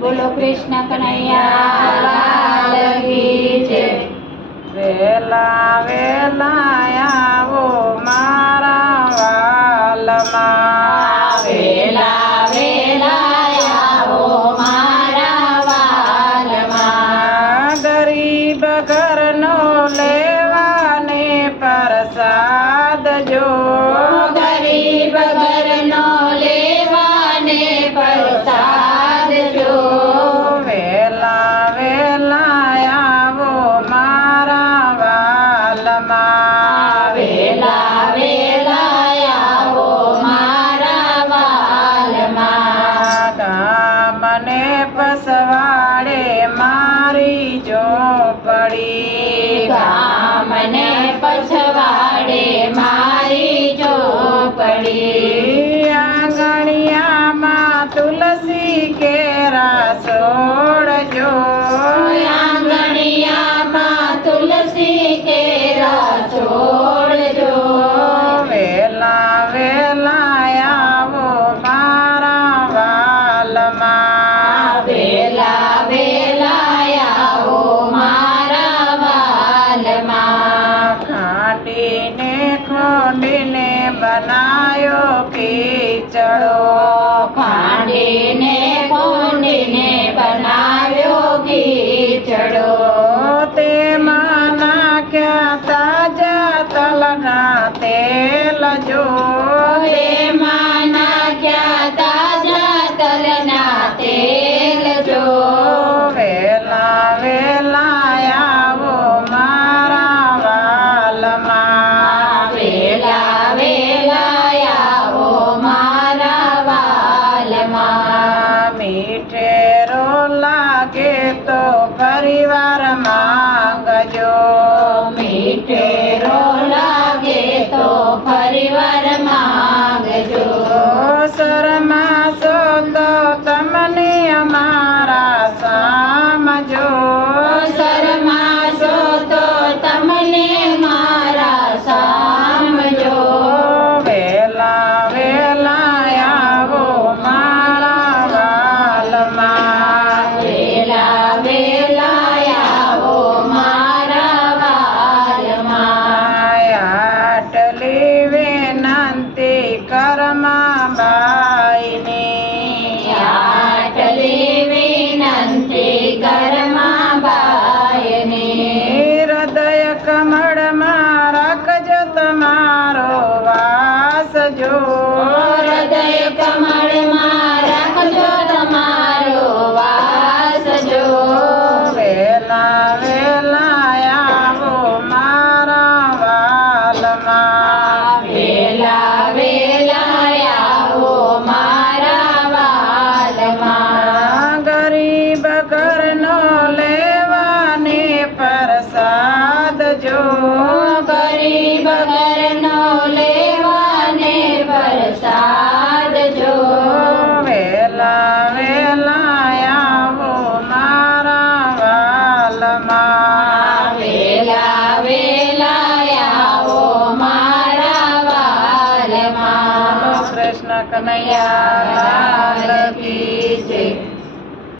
બોલો કૃષ્ણ કનૈયા વેલા વેલા બનાયો કીચડો. ખાંડીને પૂંડીને બનાવ્યો કીચડો. કનૈયા લાલ કી જય.